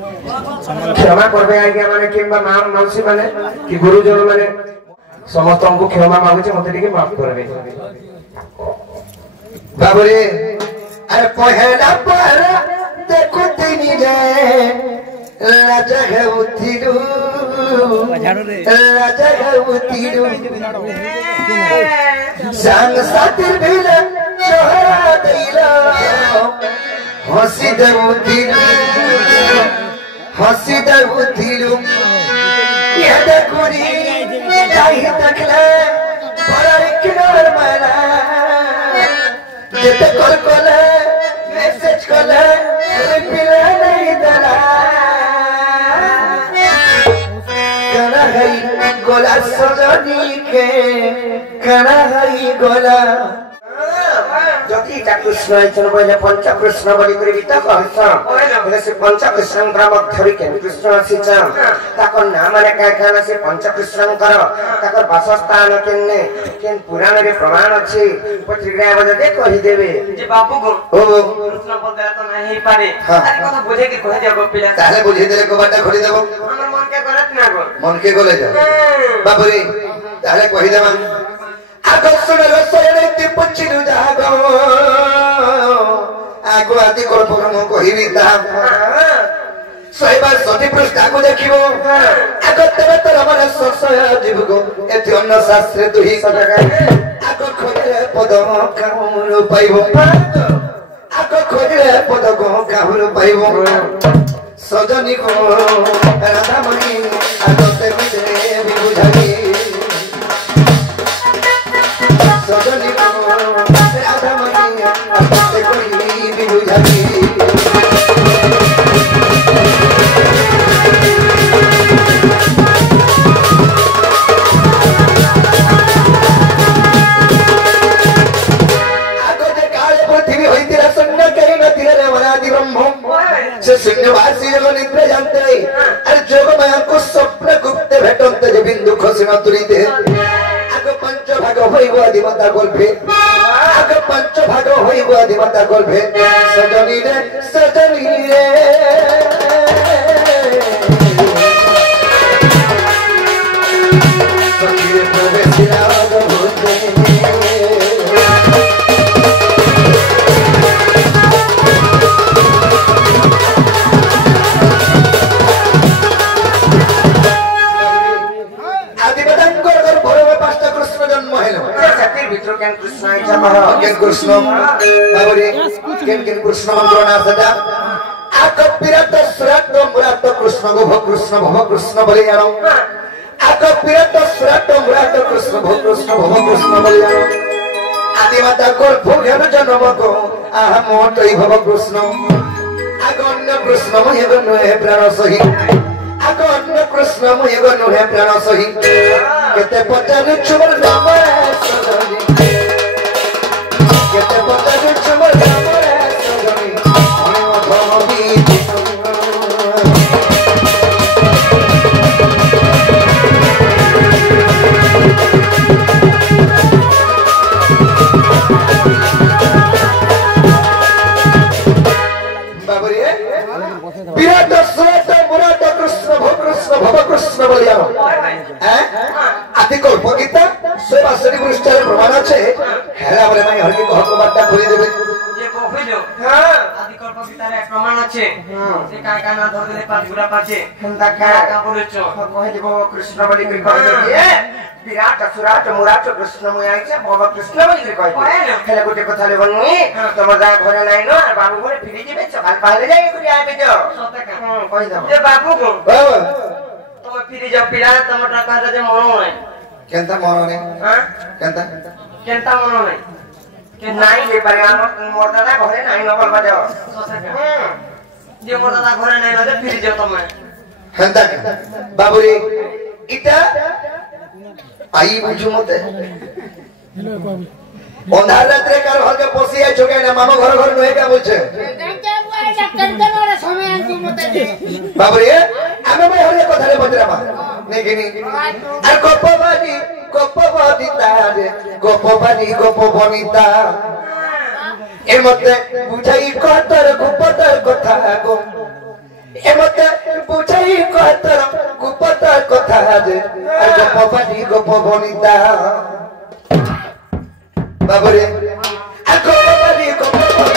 क्षमा करबे आज्ञा माने किंबा मां मौसी माने कि गुरुजन माने समस्त को क्षमा मागुचे मते टिके माफ करबे बाबूरे अरे पहला पर देखो तिनी रे राजा है उतिरु संग सातिर भेले चोहरा दैला हंसी दे उतिरु ये देखुनी जाहि तकले बड़ा किनार मारा जेते कॉल कोले मैसेज कोले रिप्लाई नहीं दला कना है गोला सजनी के कना है गोला जति कृष्ण आइछन बोले पंच कृष्ण बलि करे बिता कहसन बोले से पंच कृष्ण ग्राम धरि के कृष्ण आसीछन ताको नाम रे का खाना से पंच कृष्ण कर ताको वासस्थान केने केन पुराण रे प्रमाण अछि पत्रिका बजे दे कहि देबे जे बापू गो ओ कृष्ण बोलदा तो नहीं पारे अरे कथा बुझे के कहि देबो पिला ताले बुझे देले को बाटा खोली देबो हमर मन के गलत ना गो मन के गोले जा बाबू रे ताले कहि देबा आकर्षण रसरे ती पछिनु जागो आगो आदि करपरम कहिबी ता सैबा सती पृष्ठा को देखिबो आगो तबे तो हमर ससय जीवगो एति अन्न शास्त्र दुही सदगा आगो खोजे पदम काहुर पाइबो आगो खोजे पदम काहुर पाइबो सजनी को राधामणि आगो ते बिदे बिबुधाई सजनी को राधामणि आते कोई बिबुझाती आगो जे काले पृथ्वी होइतिरा शून्य कहि नतिरा रे वनादि ब्रह्म से शून्यवासी जग निद्रा जानते अरे जोगमाया को स्वप्न गुप्त भेटन्ते जे बिंदु खसिन तुरीते आगो पंच भाग होइबो अधिमता गल्पे आगो पंच भाग होइबो अधिमता गल्पे सजनी रे सखीरे प्रवेशिरा होते कृष्ण बाबरे केन कृष्ण मंत्र ना सदा आक विराट सुराट मुराट कृष्ण गो भव कृष्ण बोले जानो आक विराट सुराट मुराट कृष्ण भव कृष्ण बोले जानो आदि माता कोल भोगन जन्म को आह मोटई भव कृष्ण आक अन्य कृष्ण मय गनो हे प्राण सही आक अन्य कृष्ण मय गनो हे प्राण सही केते पचार चुमर नाम सजनी केते पचार चुमर नाम सजनी हमें भवी बाबरे विराट सुराट मुराट कृष्ण भव कृष्ण बोलिया हैं आदि को गीता सेवा श्री पृष्ठरे प्रमाण আছে হেলা বলে মাই হরি কহ বার্তা খুলি দেবে যে কইলো हां आदि को गीतारे प्रमाण আছে সে কাই কানা ধরে দে পাঁচ গুড়া পাছে হন্দা কা বলেছো কহে দেব কৃষ্ণ বলি কই কই দিয়ে विराट सुराट मुराट कृष्ण मय आइছে भव कृष्ण বলি কই হেলা গোটে কথা লেবনি তোমার যা ঘরে নাই না বাবু ঘরে ফিরে যাবে সকাল পাইলে যাই করি আইবে তো সত্যি কই দাও যে বাবু গো বাবা তুমি ফিরে যাও পিলা তোমার টাকা যে মন নাই কেনতা মন নাই হ্যাঁ কেনতা মন নাই কে নাই লে পারে মোর দাদা ঘরে নাই ন বলবা যাও যে মোর দাদা ঘরে নাই না ফিরে যাও তুমি হেনতা বাবুরে ইটা आई बुझु मते अंधार रात्रे कार घर के पसी आइ छोके ना मामा घर घर नहे का बुझे बाबरे आमे भाई हरे कथारे बजरामा नेगिनी आर गप्पबादी तारे गप्पबनिता ए मते बुझाई कतर गुपतर कथा गो এমতে বুঝাই কতর গুপতার কথা যে আর গোপবাড়ি গোপবনিতা বাবরে আর গোপবাড়ি গোপবনিতা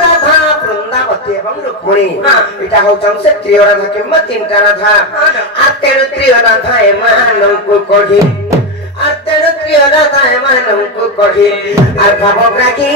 राधा বৃন্দাবতী এবং রুক্মিণী এটা হচ্ছেন সে ত্রিয় রাধা কিংবা তিনটা রাধা আর তেরো ত্রিয় রাধা এমানଙ୍କୁ কহি আর তেরো ত্রিয় রাধা এমানଙ୍କୁ কহি আর ভাবক রাখি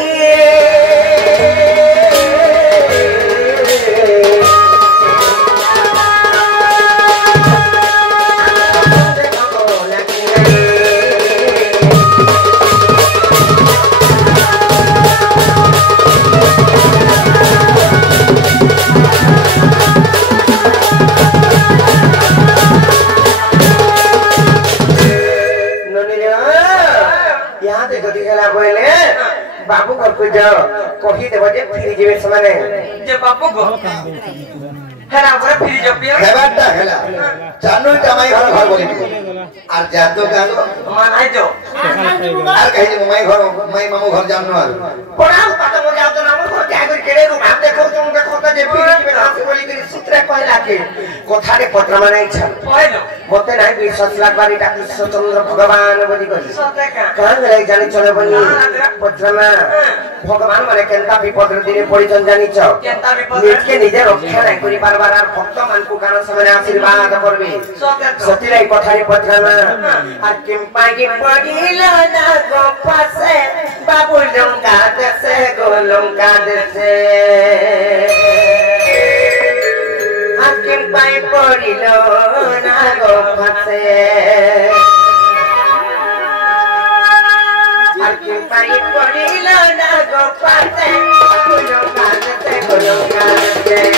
बाबू घर को जाओ कही देबो जे फिर जीवे सने जे बाबू घर हेला घर फिर जबिया हेबाटा हेला जानू जमाई घर घर बोली আর জাতো গালো মানাই যাও আর কই যে মাই ঘর মাই মামু ঘর জানো আর পড়াও পাতা মো যাও তো না মো ঘর জাগর কেড়ে রু ভাব দেখো তুমি দেখো তো যে ফির জীবে হাসি বলি করে সূত্রে কইলা কে কথারে পত্র মানাই ছ কইলো মতে নাই বিশ্বাস লাগবারি তা কৃষ্ণচন্দ্র ভগবান বলি কই সতে কান রে জানি চলে বলি পত্র না ভগবান মানে কেনতা বিপদের দিনে পরিচয় জানিছ কেনতা বিপদ নিজকে নিজে রক্ষা নাই করি পারবার আর ভক্ত মানকু কান সামনে আশীর্বাদ করবে সতিলাই কথারে পত্র না আর কিম্পাগি পড়িলো না গো পাশে বাবু লঙ্কা দেশে গো লঙ্কা দেশে আর কিম্পাই পড়িলো না গো পাশে আর কিম্পাই পড়িলো না গো পাশে বাবু লঙ্কা দেশে গো লঙ্কা দেশে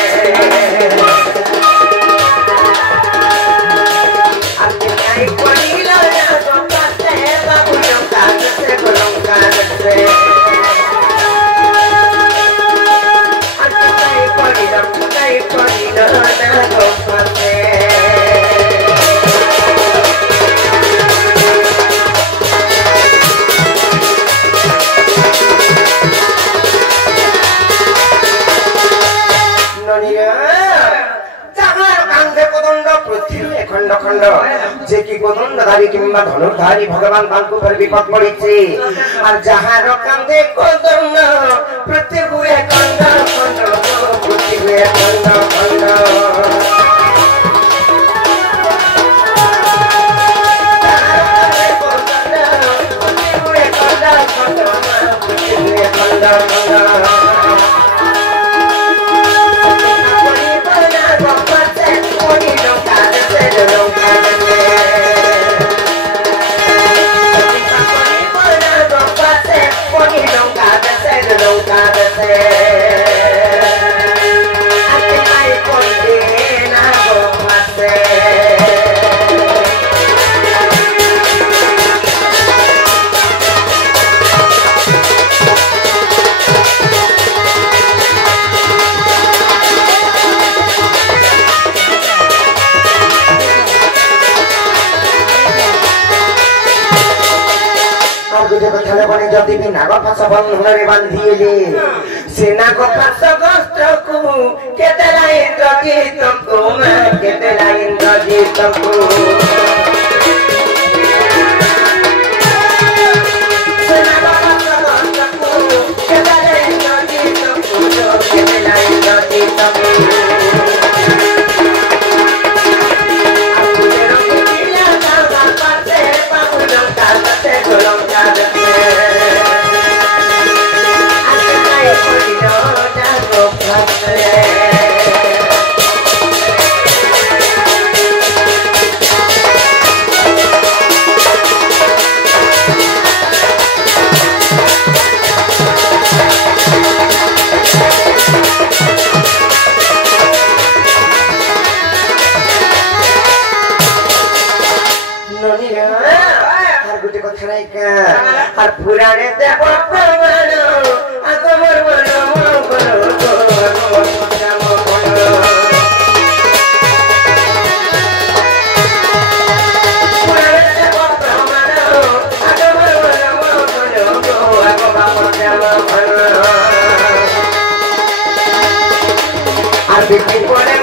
खंड खंड जे की गोदंडधारी किंबा धनुर्धारी भगवान तांको पर विपद पड़िছে আর যাহার কাঁধে গোদন্ড পৃথিবীয়ে খंड खंड পৃথিবীয়ে खंड खंड যদি নাগ ফাঁস বন্ধনে বাঁধিলে সে নাগ ফাঁস গস্ত্রকু কেতে লাইন রজিতকু কেতে লাইন রজিতকু সে নাগ ফাঁস গস্ত্রকু কেতে লাইন রজিতকু কেতে লাইন রজিতকু আর পুরাণে দেব প্রমাণ আগমর বল আর বিক্রি করে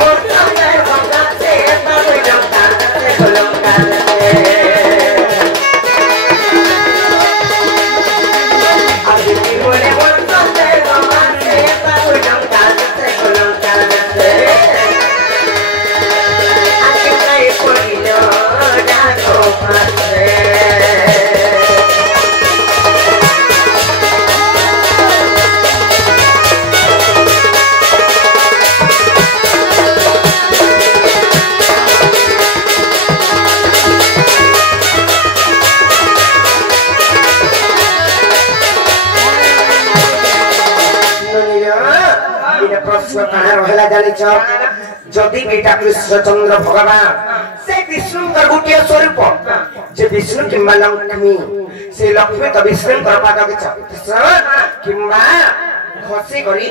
काला जानी छ जदि बेटा कृष्णचंद्र भगवान से विष्णु का गोटे स्वरूप जे विष्णु किंबा लक्ष्मी से लक्ष्मी तो विष्णु कर पाद के किंबा खसी करी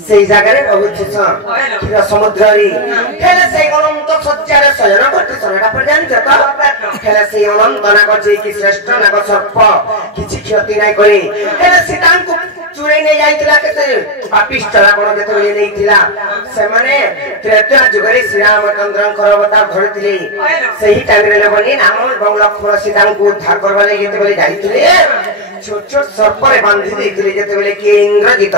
से जगह रे रहउछि छ क्षीर समुद्र रे खेले से अनंत सच्चार शयन करते सनटा पर जानि छ त खेले से अनंत ना करछि कि श्रेष्ठ नाग सर्प किछि क्षति नै करे खेले सीता को चुरे नै जाइतिला केते पापिष्ट रावण जेते ले नैतिला से माने त्रेता जुगरे श्री रामचंद्र कर अवतार धरतिले सही टाइम रे बनी नाम एवं लक्ष्मण सीता को उद्धार करबा ले जेते बेले जाइतिले छोट छोट सर्प रे बांधी देइतिले जेते बेले कि इंद्रजित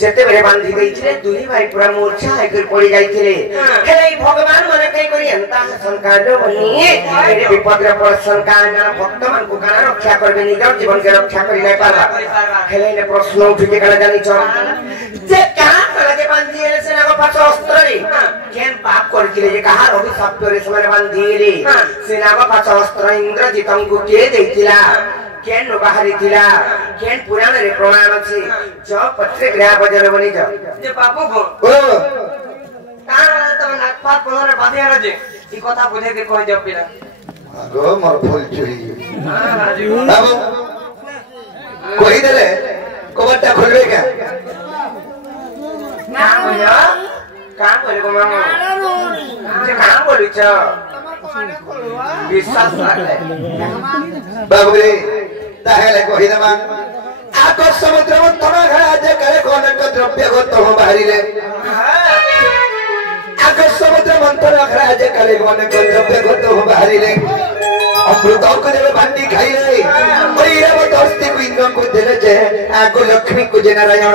जेते बेले बांधी देइतिले दुई भाई पूरा मूर्छा होकर पड़ी जाइतिले हेले भगवान माने कई करी अंता संकांड बनी एरे विपद रे पड़ संकांड भक्त मन को काना रक्षा करबे निज जीवन के रक्षा करि नै पारबा हेले ने प्रश्न उठि के काना जानि छ जे कहां कला के बांधी एले से नाको पाछ अस्त्र रे केन पाप करतिले जे कहां अभिशाप रे समय बांधी रे से नाको पाछ अस्त्र इंद्रजित को के देइतिला केन बाहरी थिला केन पुराण रे प्रमाण अछि ज पत्रे ग्रह बजर बनी ज जे बापू गो ओ कान त नाकपा कोनरे बाधिया रे ई कथा बुझे के कह जब पिला गो मोर फूल चुई बाबू कोई देले कबटा खोलबे का ना भैया का बोले गो मामा जे का बोलु छ विश्वास राखे बाबू रे ताहेले कहि दमा आको समुद्र मंथन घड़ा जे करे कोनक द्रव्य गत हो बाहरी रे आको समुद्र मंथन घड़ा जे करे कोनक द्रव्य गत हो बाहरी रे अमृत को देवे भांडी खाई रे ओई रे बतस्ती को इंद्र को देले जे आको लक्ष्मी को जे नारायण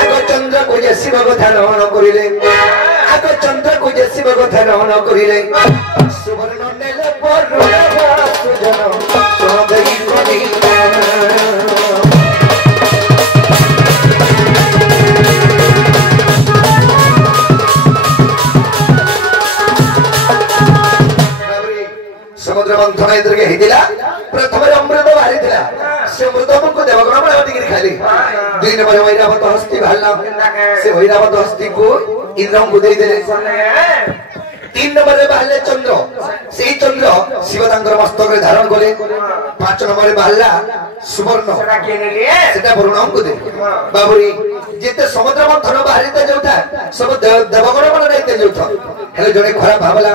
आको चंद्र को जे शिव को ध्यान न करिले आको चंद्र को जे शिव को ध्यान न करिले सुवर्ण नेले पर सुजन सोदई कोनी समुद्र मंथन इधर के हिदिला प्रथम अमृत बाहरी थिला से अमृत को देवगण बड़ा दिगिरी खाली दुई नंबर वैरावत हस्ती भालना से वैरावत हस्ती को इंद्र को दे देले तीन नंबर रे बाहले चंद्र सेही चंद्र शिव तांकर मस्तक रे धारण कले पांच नंबर रे बाहला सुवर्ण सेटा वरुण को दे बाबुरी जेते समुद्र मंथन बाहरी ते जोता सब देवगण बड़ा रहते जोता हेले जने खराब भावला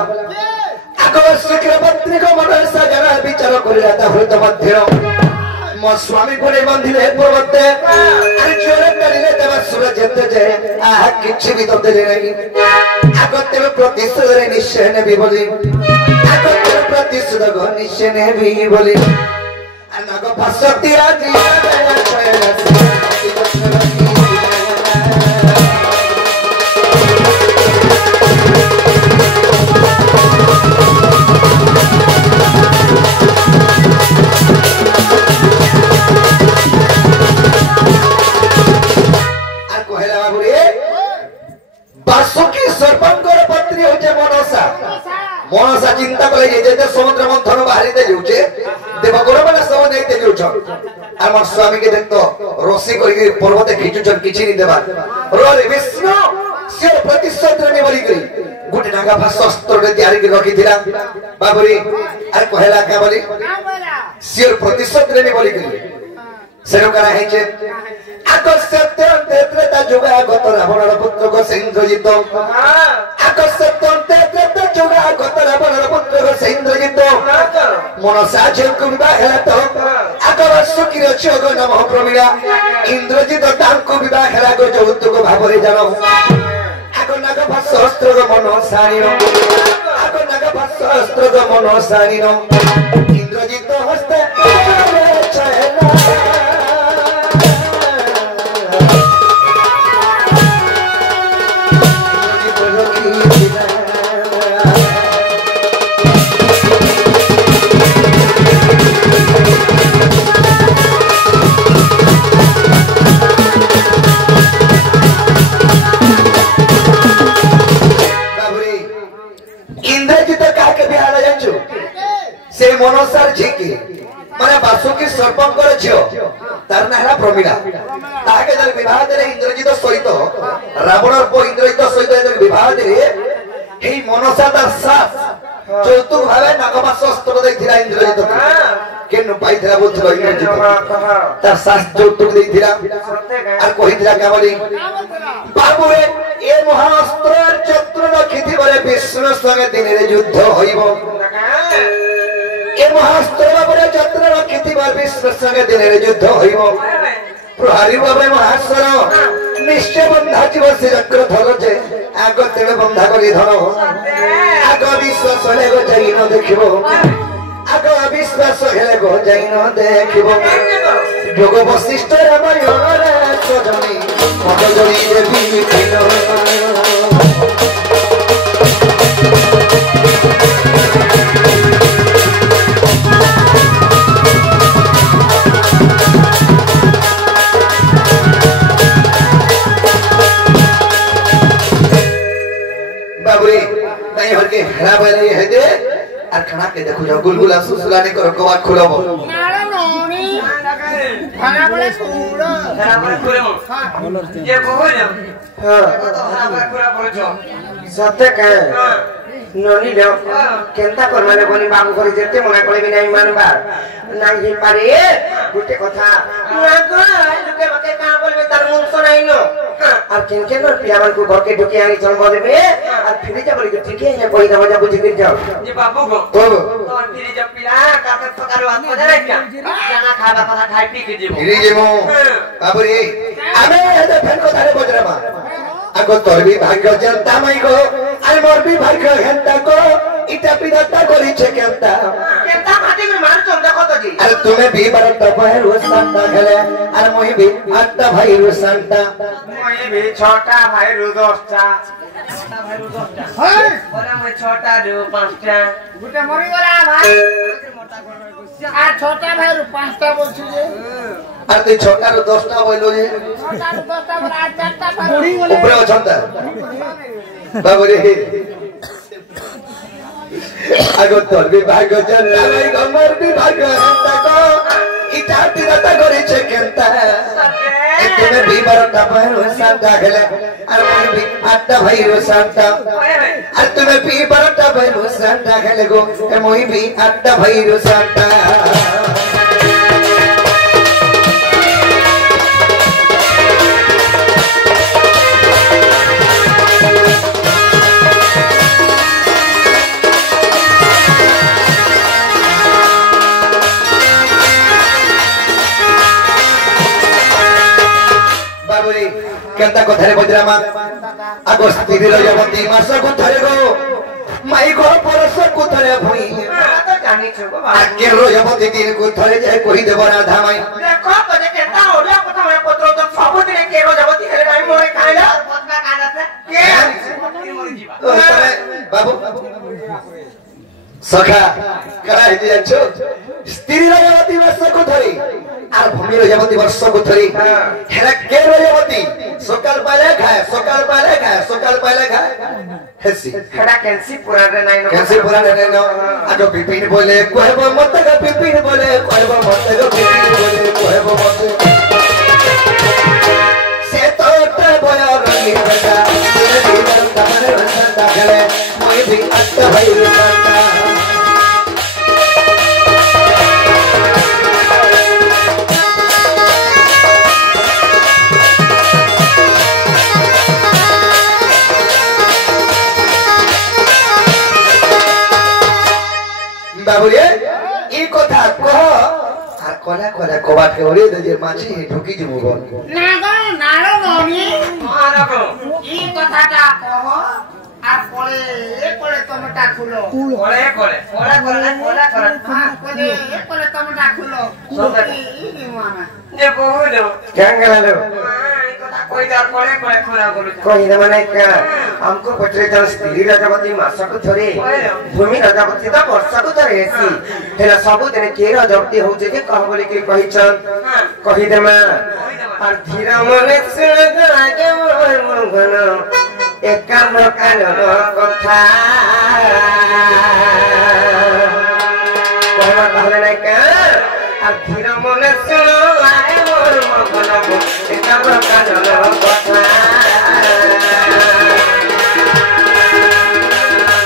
आगो शीघ्र पत्नी को मन सजना विचार करिला ता हृदय मध्य मो स्वामी को ने बंधिले पर्वते अरे जोरे करिले तब सूरज जेते जे आ किछि भी तो देले नहीं आगो तेरे प्रतिशोध रे निश्चय ने भी बोली आगो तेरे प्रतिशोध गो निश्चय ने भी बोली अनगो फसती आजी बासुकी सर्पंकर पत्नी होचे मनसा मनसा चिंता कले जेते समुद्र मंथन बाहरी दे जुचे देवगुण माने सब नै दे जुछ हमर स्वामी के देखतो रोसी करी पर्वते खिचुचन किछि नि देबा रे विष्णु से प्रतिशोध रे बली करी गुटे नागा भाषास्त्र रे तैयारी के रखी थिला बाबुरी अरे कहला का बोली से प्रतिशोध रे बली करी सेरो करा है जे आकर्षित तेत्रता जुगा गत रावण पुत्र को इंद्रजित आकर्षित तेत्रता जुगा गत रावण पुत्र को इंद्रजित मनसा जे कुबा हेला तो आकर सुखी रछो गो नमः प्रमीला इंद्रजित तांको विवाह हेला गो जौतुक भाबरे जानो आको नाग भाषास्त्र गो मन सानिनो आको नाग भाषास्त्र गो मन सानिनो इंद्रजित हस्ते चला से मनोसार झिकी माने बासुकी सर्पंकर झियो तार ना हला प्रमिला ताके जर विवाह दे इंद्रजित सहित रावण को इंद्रजित सहित जर विवाह दे हे मनसा तार सास चौतुक भावे नागमास अस्त्र देथिला इंद्रजित केनु पाइथिला बोलथलो इंद्रजित तार सास चौतुक देथिला आर कहिथिला काबली बाबू ए महाअस्त्र चक्र रखिथि बरे विष्णु संगे दिने रे युद्ध होइबो ए महाअस्त्र बरे चक्र रखिथि बरे विष्णु संगे दिने रे युद्ध होइबो प्रहरी बाबे महासर निश्चय बंधा जीव से चक्र धर जे आग तेरे बंधा करी धर आग विश्वास हेले गो जाई न देखिबो आग अविश्वास हेले गो जाई न देखिबो जोग वशिष्ठ राम योगरे सजनी मत जड़ी रे बिपिन नहीं हर के हरा बले है दे और खाना के देखो जाओ गुलगुला सुसुलाने करो कवा खुलाबो नारा नोनी खाना बड़े पूरा ये बोल हां तो हरा बड़ा पूरा बोलछो सत्य कहे नोनी दे केनता कर माने कोनी बाबू करी जेते मना कले भी नहीं मानबा नहीं पारे गुटे कथा ना को लुके मके का बोलबे तार मुंह सुनाई नो আর কেন কেন পিয়ামান কো ঘরকে ঢুকে আনি জন্ম দেবে আর ফিরে যাব বলি ঠিক আছে কই না বাজা বুঝি দিন যাও জি বাবু গো তো তোর ফিরে যাব পিলা কাকে প্রকার বাত করে রাখা জানা খাবা কথা খাই পি के जीवो ফিরে যাবো বাবু রে আমি এতে ফেন কথা রে বজরা মা আগো তোর বি ভাগ্য জানতা মাই গো আর মোর বি ভাগ্য হেনতা গো ইটা বিদাতা করিছে কেনতা কেনতা মাটি করে মার চলতা কত জি আর তুমি বি বারত ভাই রুসান্তা খেলে আর মই বি আটটা ভাই রুসান্তা মই বি ছটা ভাই রু 10টা ছটা ভাই রু 10টা হই ওরা মই ছটা রু 5টা গুটে মরি গলা ভাই আর ছটা ভাই রু 5টা বলছি যে আর তুই ছটা রু 10টা বইলো যে ছটা রু 10টা বলে আর চারটা ভাই উপরে অছন্তা বাবু রে আগো তোর বিভাগ জানতা ভাই গমর বিভাগ হেনতা গো ইটা বিদাতা করিছে কেনতা তুমি বিবারটা ভাই রুসান্তা খেলে আর মই বি আটটা ভাই রুসান্তা আর তুমি বিবারটা ভাই রুসান্তা খেলে গো মই বি আটটা ভাই রুসান্তা केनता कथारे बजरामा आगो स्थिर रजवती मास कुथरे गो माई गो परस कुथरे भई तो जानि छु बाबा आके रजवती दिन कुथरे जाय कहि देब राधा माई देखो तो जे केनता ओला कथा मैं पत्र तो सब दिन के रजवती हेले नहीं मोय खाइला पत्ता काडा के मोरी जीवा बाबू सखा कराई दिया छु स्त्री रजवती मास कुथरे আর ভূমি রজবতী বর্ষ কুথরি হেরা কে রজবতী সকাল পালে খায় সকাল পালে খায় সকাল পালে খায় হেসি হেডা কেনসি পুরারে নাই নো কেনসি পুরারে নাই নো আগে বিপিন বলে কইব মতে গো বিপিন বলে কইব মতে গো বিপিন বলে কইব মতে সে তোতে বয় রঙি বেটা তেরে দিদার কামনে রসন্তা গলে মই ভি আত্তা ভাই রসন্তা बाबूरे ई कथा कह আর কলা কলা কবাট কে ওরে দে যে মাছি ঢুকি দিব গন না গো নারো ননি মারা গো এই কথাটা কহ আর পরে পরে তোমটা খুলো পরে করে ওরা করে ওরা করে পরে পরে তোমটা খুলো এই মানা যে বহুলো কেঙ্গলালো এই কথা কই দার পরে করে খোলা বলু कही माने क्या हमको पटरे जन स्त्री रजवती मासक थरे भूमि रजवती तो वर्षक थरे एसी हेला सब दिन के रजवती हो जे कह बोले के कहि छन कहि देमा और धीरा मने सुन लागे मोर मुगन एकान कानन कथा कहना कहले नै का आखिर मन सुनो आए मोर मगन एटा प्रकारर कथा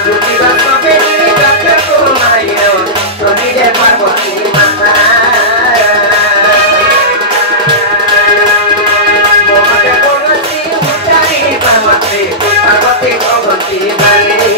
दुखीवा सबे निराते कुमायो तोनी जे पार्वती माता मोहते भगवती उचारी पार्वती पार्वती भगवती बाले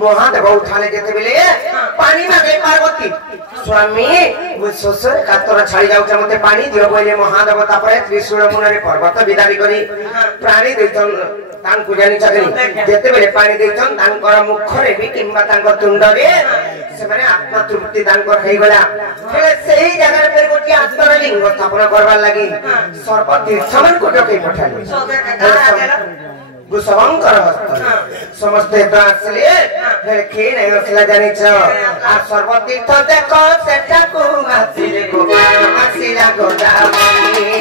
महादेव उठाले पानी मागे पार्वती स्वामी शोषर कातर छाड़ी जाऊँ मत पानी दियो बोले महादेव त्रिशूल मुନରେ पर्वत विदारी करी प्राणी देइछन तांकु जानि छकनी जेते बेले पानी देइछन तांकर मुखरे भी किंबा तांकर तुंडरे से माने आत्मा तृप्ति तांकर हेइ गला हेले सेही जगह पे गोटी आत्मा लिंग स्थापना करबार लागि सर्प तीर्थमन को डके पठाली गुसवंकर समस्त तो आसले फिर के नहीं असला जानि छ आ सर्व तीर्थ देखो सेटा को आसिले को आसिला गोदावरी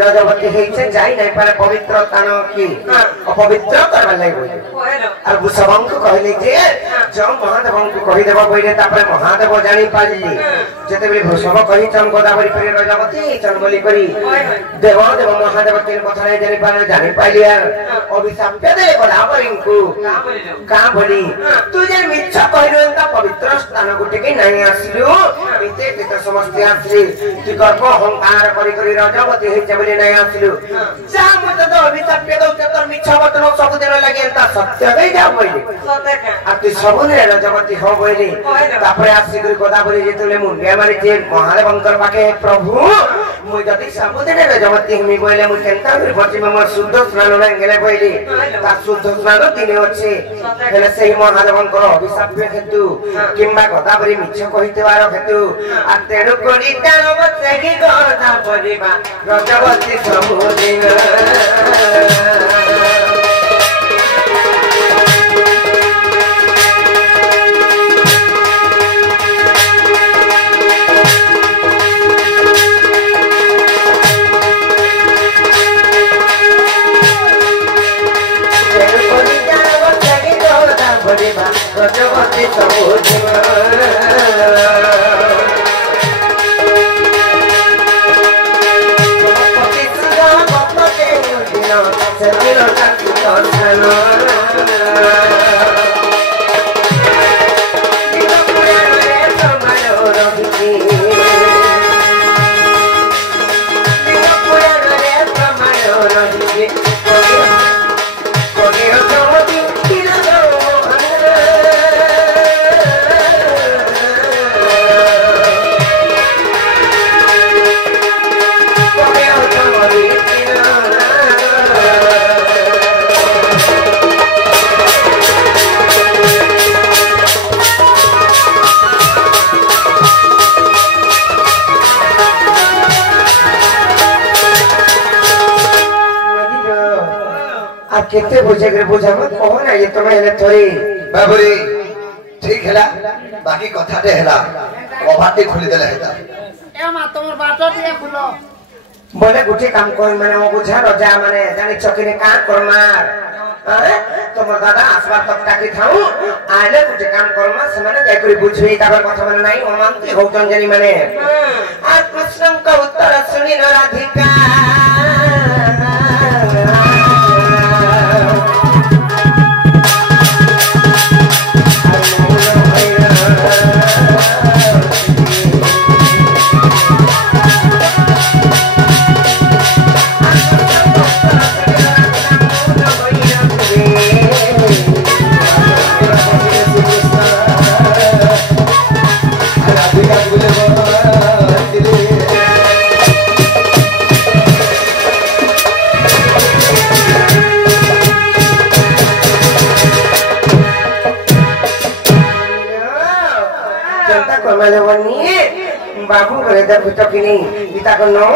रजवती जाई नहीं पारे पवित्र स्थान की अपवित्र करवा लगे और गुसवंक कहले जे जो महादेव को कहि देबा बोले तापर महादेव जानि पाली जते बेले भूषव कहि चन गोदावरी पर रजवती चन बोली करी देव देव महादेव के कथा नहीं जानि पाली यार अभिशाप दे गोदावरी को का बोली तू जे मिछ कहिरो त पवित्र स्थान गुटे के नहीं आसिलु इते के समस्त आसी तू गर्व अहंकार करी करी रजवती बोले नहीं आसिलु जा मत तो अभिशाप दे दो तोर मिछ बतन सब दिन लगे त सत्य गई जा बोली आ तू सबने रजवती हो बोली तापर आसी करी गोदावरी जेतले मुंडिया मारी जे महादेवंकर पाके प्रभु मु जदी सबदिन रजवती हमी बोले मु केनता फिर बची म शुद्ध स्नान गेले बोली ता शुद्ध स्नान दिन अछि हेले सेही महादेवंकर अभिशाप हेतु किंबा गोदावरी मिछ कहितवार हेतु आ तेनु करी दानव सेही गोदावरी बा रजवती सबदिन रजवती सबदिन केते बुझे करे बुझा मत कहो ना ये तुम्हें हेले थोड़ी बाबुरी ठीक हैला बाकी कथा दे हैला कबाटे खुली देले हेता ए मा तोर बाटो दिए खुलो बोले गुटे काम कोई माने ओ बुझा रजा माने जानि चकिने का करमार তোমার দাদা আসবার তক টাকি থাও আইলে কুটে কাম করমা সমানে যাই করে বুঝবি তারপর কথা মানে নাই অমান্তি হউতন জানি মানে আর প্রশ্নଙ୍କ উত্তর শুনি রাধিকা बाबू बोले दे पुतो की नहीं पिता को नो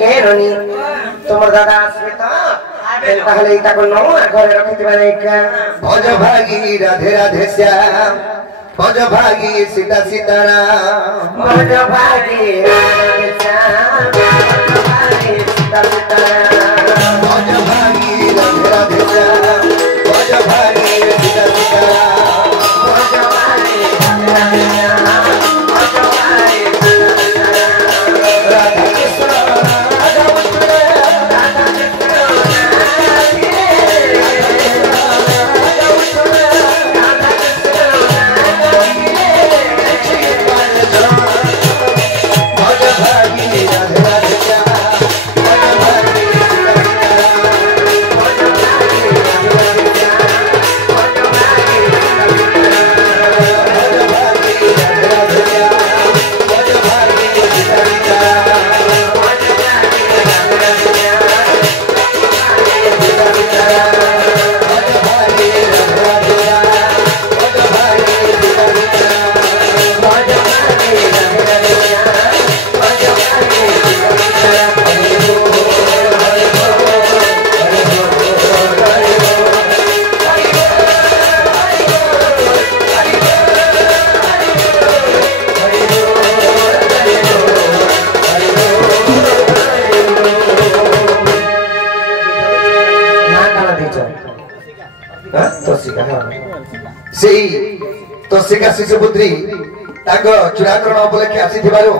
ए रोनी तुम्हार दादा आसबे तो তাহলে এটা को नो ঘরে রাখতে পারে का भज भागी राधे राधे श्याम भज भागी सीता सीताराम भज भागी राधे श्याम भज भागी सीता सीताराम भज भागी राधे राधे श्याम भज भागी सीता सीताराम भज भागी राधे राधे श्याम भज भागी सीता सीताराम राधा कृष्ण राधा कृष्ण राधा कृष्ण भज भागी राधे राधे श्याम भज भागी तोषिका शिशुपुत्री चूड़ाकरण उपलक्षे आसीथिबारु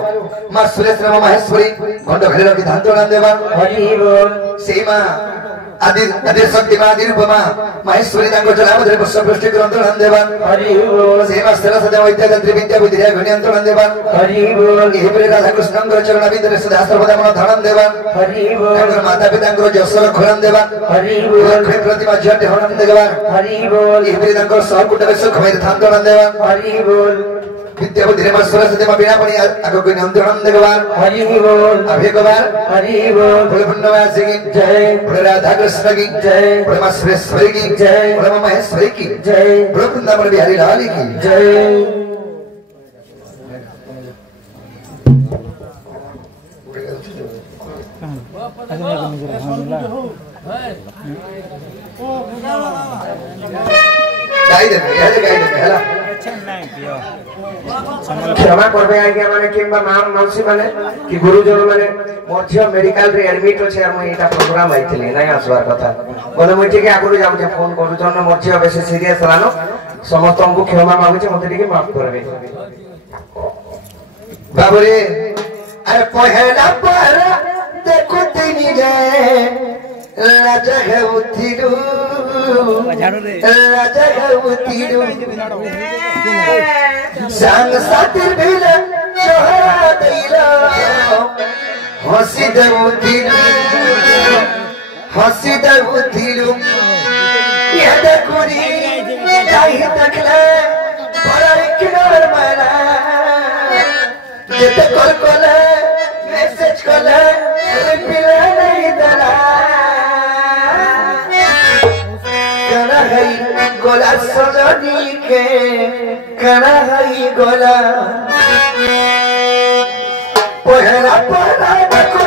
मां सुरेश राम महेश्वरी खंड घरे रखी धान चढ़ा देवा से मां आदि आदि शक्ति मां आदि रूप मां महेश्वरी तांको चला मधुर पुष्प पृष्टि ग्रंथ चढ़ा देवा से मां सरस देव इत्यादि विद्या बुद्धि घणी चढ़ा देवा एही परे राधा कृष्ण चरण बिंदरे सदा सर्वदा मन धरण देवा तांकर माता पिता जसर खोलन देवा लक्ष्मी प्रतिमा झट हरण देवा एही परे तांकर सहकुट सुख भई धान चढ़ा देवा विद्या बुद्धि में सरस देव बिना पणी आगो को नियंत्रण देवा हरि बोल अभय कुमार हरि बोल बोले पुण्यवासी की जय बोले राधा कृष्ण की जय बोले मां सुरेश्वरी की जय बोले मां महेश्वरी की जय बोले वृंदावन बिहारी लाल की जय क्षमा करबे आज्ञा माने किंबा मां मौसी माने कि गुरुजन माने मध्य मेडिकल रे एडमिट अछि आर एटा प्रोग्राम आइथिले नै आसवार कथा बोले मुई ठीक आगुरु जाउ के फोन करू जन मध्य बेसी सीरियस लानो समस्त को क्षमा मागुचे मते ठीक माफ करबे बाबरे अरे पहला पर देखो तिनी रे राजा गउतिरु राजा गउतिरु संग सातिर बिल चोहरा दैला हसी दउतिरु ये देखुरी जाहि तकले बड़ा किनार मारा जेते कॉल कोले मैसेज कोले रिप्लाई नहीं दला कना है गोला सजनी के कना है गोला पहला पहला देखो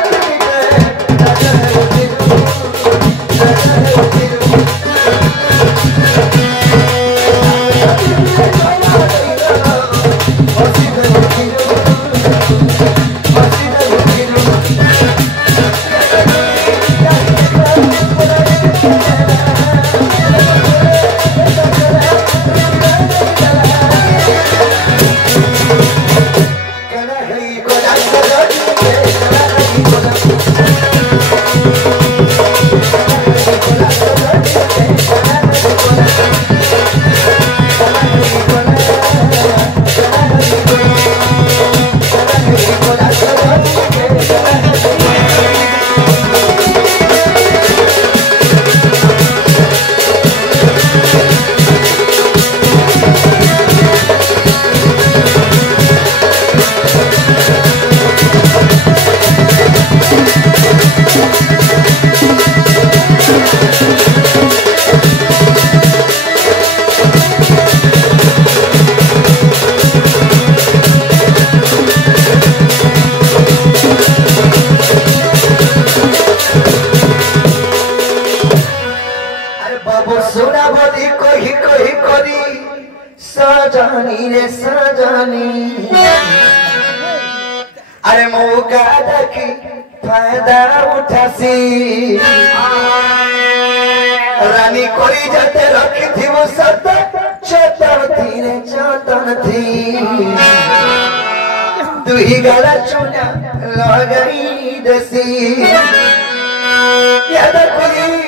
सब सुना बोली कही कही करी सजानी रे सजानी अरे मौका देखी फायदा उठासी रानी कोई जाते रखी थी वो सत चतन थी रे चतन थी तू ही गला चुना लगई दसी याद कोई